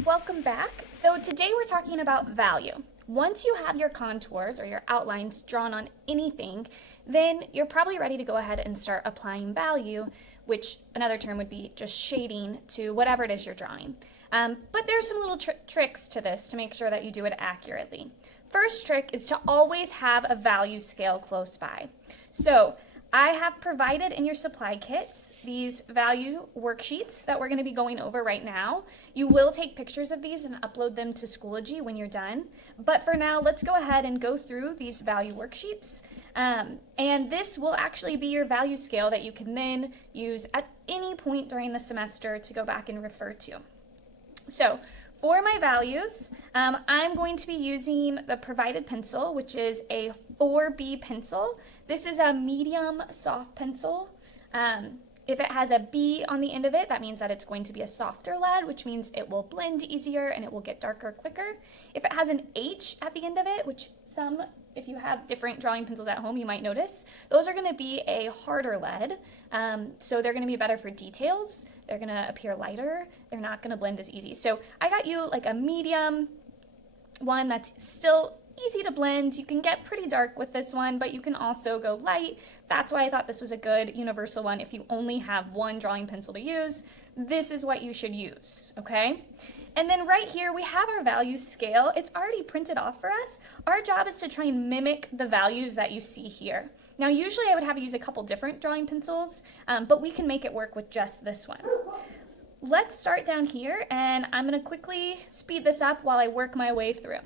Welcome back. So today we're talking about value. Once you have your contours or your outlines drawn on anything, then you're probably ready to go ahead and start applying value, which another term would be just shading to whatever it is you're drawing. But there's some little tricks to this to make sure that you do it accurately. First trick is to always have a value scale close by. So I have provided in your supply kits these value worksheets that we're going to be going over right now. You will take pictures of these and upload them to Schoology when you're done. But for now, let's go ahead and go through these value worksheets. And this will actually be your value scale that you can then use at any point during the semester to go back and refer to. So for my values, I'm going to be using the provided pencil, which is a 4B pencil. This is a medium soft pencil. If it has a B on the end of it, that means that it's going to be a softer lead, which means it will blend easier and it will get darker quicker. If it has an H at the end of it, which if you have different drawing pencils at home, you might notice, those are going to be a harder lead. So they're going to be better for details. They're going to appear lighter. They're not going to blend as easy. So I got you like a medium one that's still easy to blend. You can get pretty dark with this one, but you can also go light. That's why I thought this was a good universal one. If you only have one drawing pencil to use, this is what you should use, okay? And then right here, we have our value scale. It's already printed off for us. Our job is to try and mimic the values that you see here. Now, usually I would have you use a couple different drawing pencils, but we can make it work with just this one. Let's start down here, and I'm gonna quickly speed this up while I work my way through.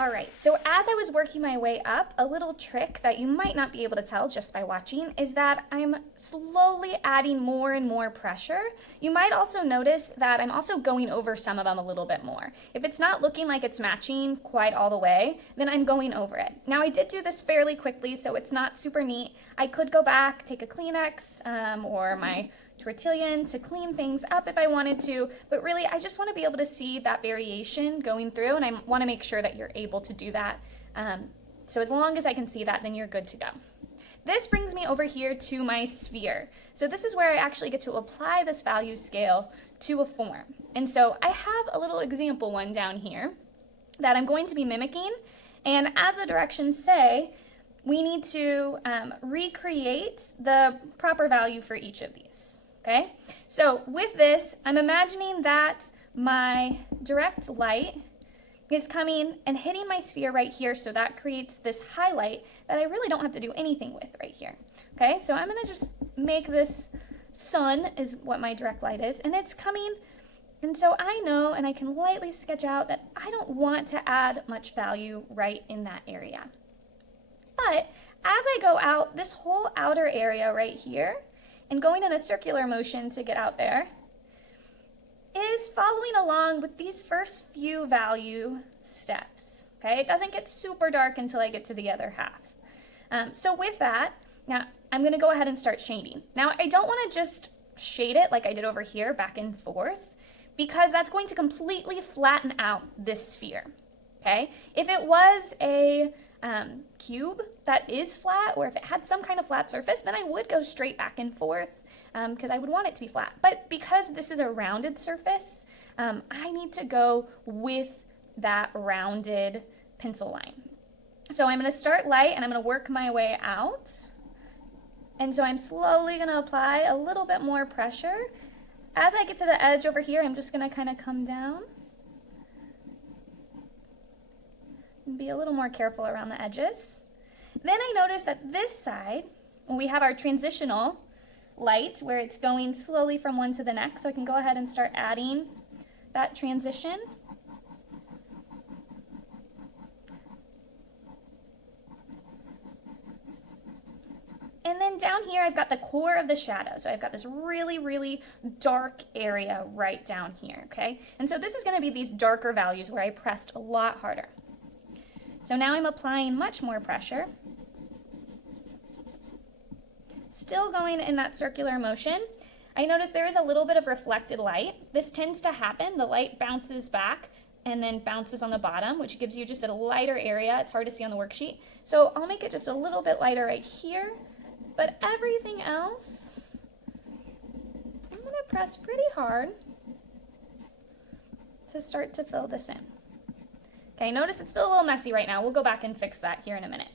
All right, so as I was working my way up, a little trick that you might not be able to tell just by watching is that I'm slowly adding more and more pressure. You might also notice that I'm also going over some of them a little bit more. If it's not looking like it's matching quite all the way, then I'm going over it. Now I did do this fairly quickly, so it's not super neat. I could go back, take a Kleenex or my tortillon to clean things up if I wanted to, but really I just want to be able to see that variation going through, and I want to make sure that you're able to do that. So as long as I can see that, then you're good to go. This brings me over here to my sphere. So this is where I actually get to apply this value scale to a form. And so I have a little example one down here that I'm going to be mimicking, and as the directions say, we need to recreate the proper value for each of these. Okay, so with this, I'm imagining that my direct light is coming and hitting my sphere right here, so that creates this highlight that I really don't have to do anything with right here. Okay, so I'm gonna just make this sun is what my direct light is, and it's coming, and so I know, and I can lightly sketch out that I don't want to add much value right in that area. But as I go out, this whole outer area right here, and going in a circular motion to get out there, is following along with these first few value steps. Okay, it doesn't get super dark until I get to the other half. So with that, now I'm going to go ahead and start shading. Now I don't want to just shade it like I did over here back and forth, because that's going to completely flatten out this sphere. Okay, if it was a cube that is flat, or if it had some kind of flat surface, then I would go straight back and forth because I would want it to be flat. But because this is a rounded surface, I need to go with that rounded pencil line. So I'm going to start light and I'm going to work my way out. And so I'm slowly going to apply a little bit more pressure. As I get to the edge over here, I'm just going to kind of come down. Be a little more careful around the edges. Then I notice that this side, when we have our transitional light where it's going slowly from one to the next, so I can go ahead and start adding that transition. And then down here, I've got the core of the shadow. So I've got this really, really dark area right down here, okay? And so this is gonna be these darker values where I pressed a lot harder. So now I'm applying much more pressure. Still going in that circular motion. I notice there is a little bit of reflected light. This tends to happen. The light bounces back and then bounces on the bottom, which gives you just a lighter area. It's hard to see on the worksheet. So I'll make it just a little bit lighter right here. But everything else, I'm gonna press pretty hard to start to fill this in. Okay, notice it's still a little messy right now. We'll go back and fix that here in a minute.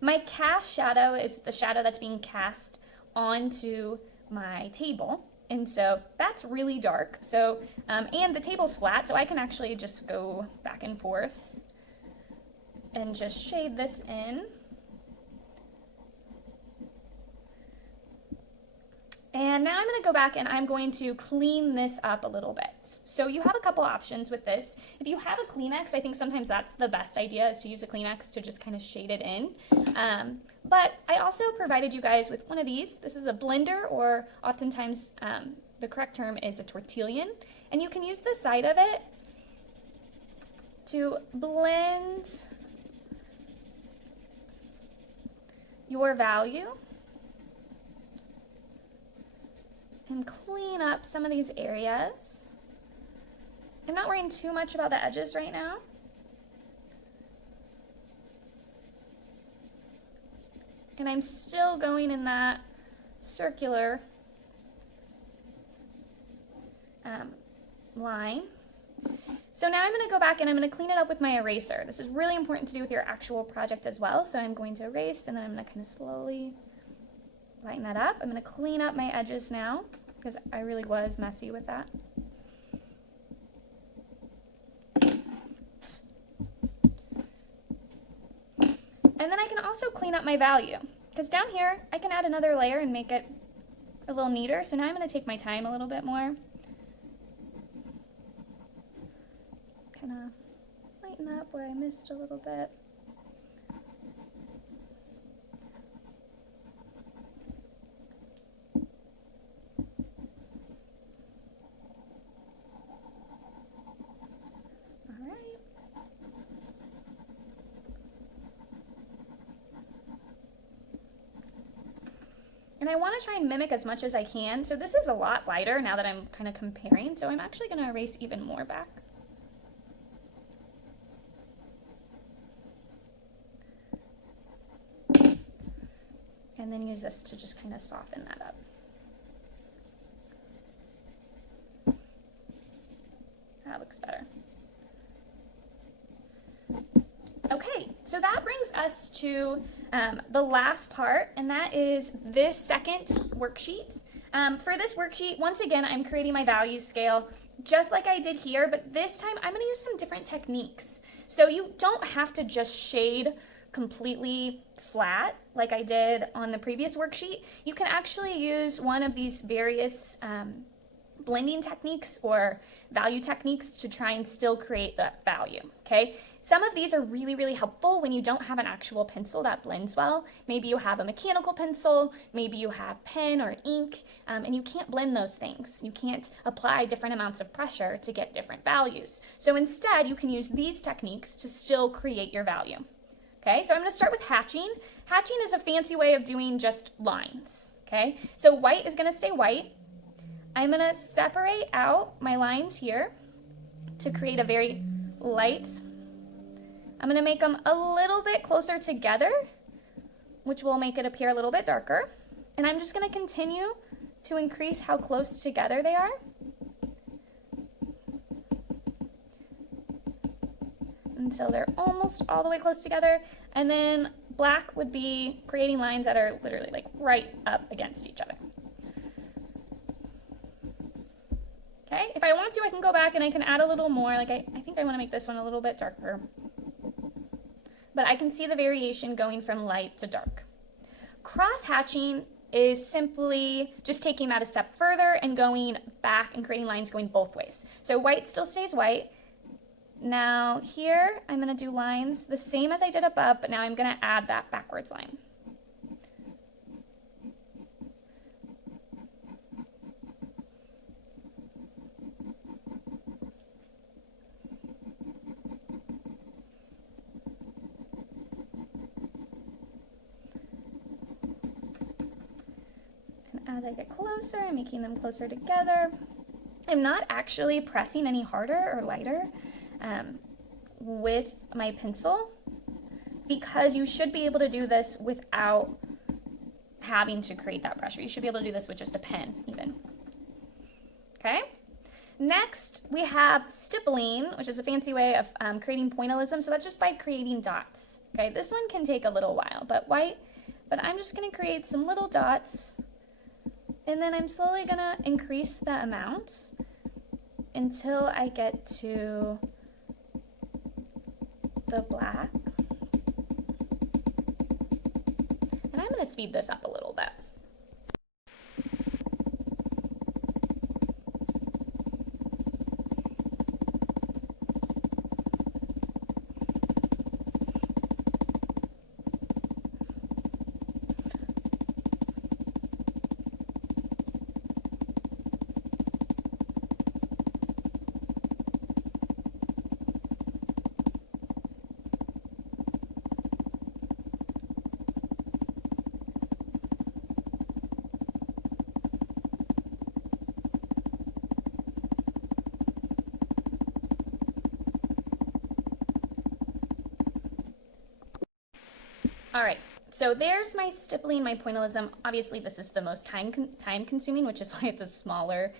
My cast shadow is the shadow that's being cast onto my table. And so that's really dark. So, and the table's flat, so I can actually just go back and forth and just shade this in. And now I'm going to go back and I'm going to clean this up a little bit. So you have a couple options with this. If you have a Kleenex, I think sometimes that's the best idea, is to use a Kleenex to just kind of shade it in. But I also provided you guys with one of these. This is a blender, or oftentimes the correct term is a tortillion. And you can use the side of it to blend your value and clean up some of these areas. I'm not worrying too much about the edges right now. And I'm still going in that circular line. So now I'm going to go back and I'm going to clean it up with my eraser. This is really important to do with your actual project as well. So I'm going to erase, and then I'm going to kind of slowly lighten that up. I'm going to clean up my edges now because I really was messy with that. And then I can also clean up my value, because down here I can add another layer and make it a little neater. So now I'm going to take my time a little bit more. Kind of lighten up where I missed a little bit. And I want to try and mimic as much as I can. So this is a lot lighter now that I'm kind of comparing. So I'm actually going to erase even more back. And then use this to just kind of soften that up. That looks better. Okay, so that brings us to the last part, and that is this second worksheet. For this worksheet, once again, I'm creating my value scale just like I did here, but this time I'm going to use some different techniques. So you don't have to just shade completely flat like I did on the previous worksheet. You can actually use one of these various blending techniques or value techniques to try and still create that value, okay? Some of these are really, really helpful when you don't have an actual pencil that blends well. Maybe you have a mechanical pencil, maybe you have pen or ink, and you can't blend those things. You can't apply different amounts of pressure to get different values. So instead, you can use these techniques to still create your value. Okay, so I'm going to start with hatching. Hatching is a fancy way of doing just lines, okay? So white is going to stay white. I'm going to separate out my lines here to create a very light. I'm going to make them a little bit closer together, which will make it appear a little bit darker. And I'm just going to continue to increase how close together they are. Until they're almost all the way close together. And then black would be creating lines that are literally like right up against each other. Okay, if I want to, I can go back and I can add a little more. Like I think I want to make this one a little bit darker. But I can see the variation going from light to dark. Cross hatching is simply just taking that a step further and going back and creating lines going both ways. So white still stays white. Now here, I'm going to do lines the same as I did above, but now I'm going to add that backwards line. As I get closer, I'm making them closer together. I'm not actually pressing any harder or lighter with my pencil, because you should be able to do this without having to create that pressure. You should be able to do this with just a pen even. Okay? Next, we have stippling, which is a fancy way of creating pointillism. So that's just by creating dots. Okay, this one can take a little while, but I'm just going to create some little dots. And then I'm slowly going to increase the amount until I get to the black. And I'm going to speed this up a little bit. All right, so there's my stippling, my pointillism. Obviously, this is the most time consuming, which is why it's a smaller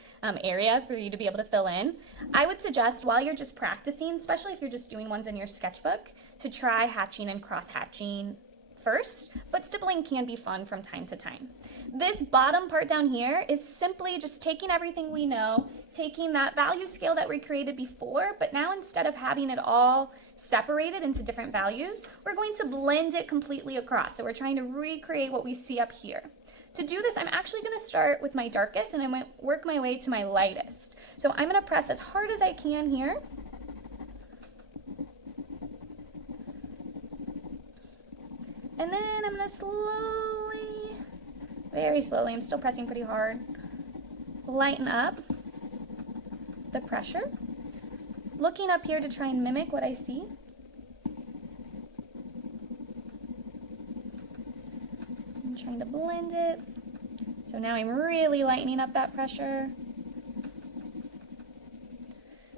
area for you to be able to fill in. I would suggest while you're just practicing, especially if you're just doing ones in your sketchbook, to try hatching and cross hatching first, but stippling can be fun from time to time. This bottom part down here is simply just taking everything we know, taking that value scale that we created before, but now instead of having it all separated into different values, we're going to blend it completely across. So we're trying to recreate what we see up here. To do this, I'm actually going to start with my darkest and I'm going to work my way to my lightest. So I'm going to press as hard as I can here. And then I'm going to slowly, very slowly, I'm still pressing pretty hard, lighten up the pressure. Looking up here to try and mimic what I see. I'm trying to blend it. So now I'm really lightening up that pressure.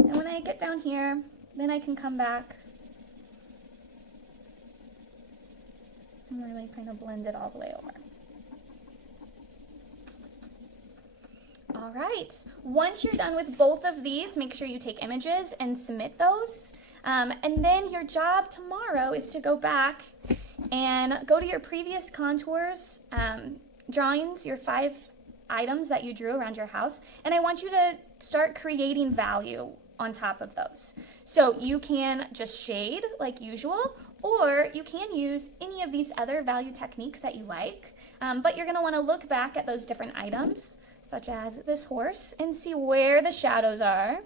And when I get down here, then I can come back and really kind of blend it all the way over. All right, once you're done with both of these, make sure you take images and submit those. And then your job tomorrow is to go back and go to your previous contours, drawings, your 5 items that you drew around your house, and I want you to start creating value on top of those. So you can just shade like usual, or you can use any of these other value techniques that you like, but you're gonna wanna look back at those different items, such as this horse, and see where the shadows are.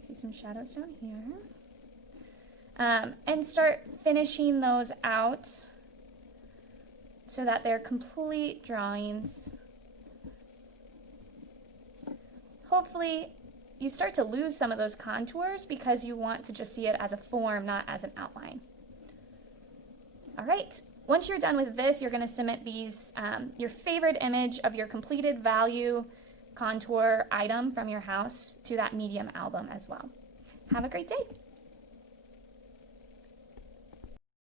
See some shadows down here. And start finishing those out so that they're complete drawings. Hopefully, you start to lose some of those contours because you want to just see it as a form, not as an outline. All right. Once you're done with this, you're going to submit these, your favorite image of your completed value contour item from your house to that medium album as well. Have a great day.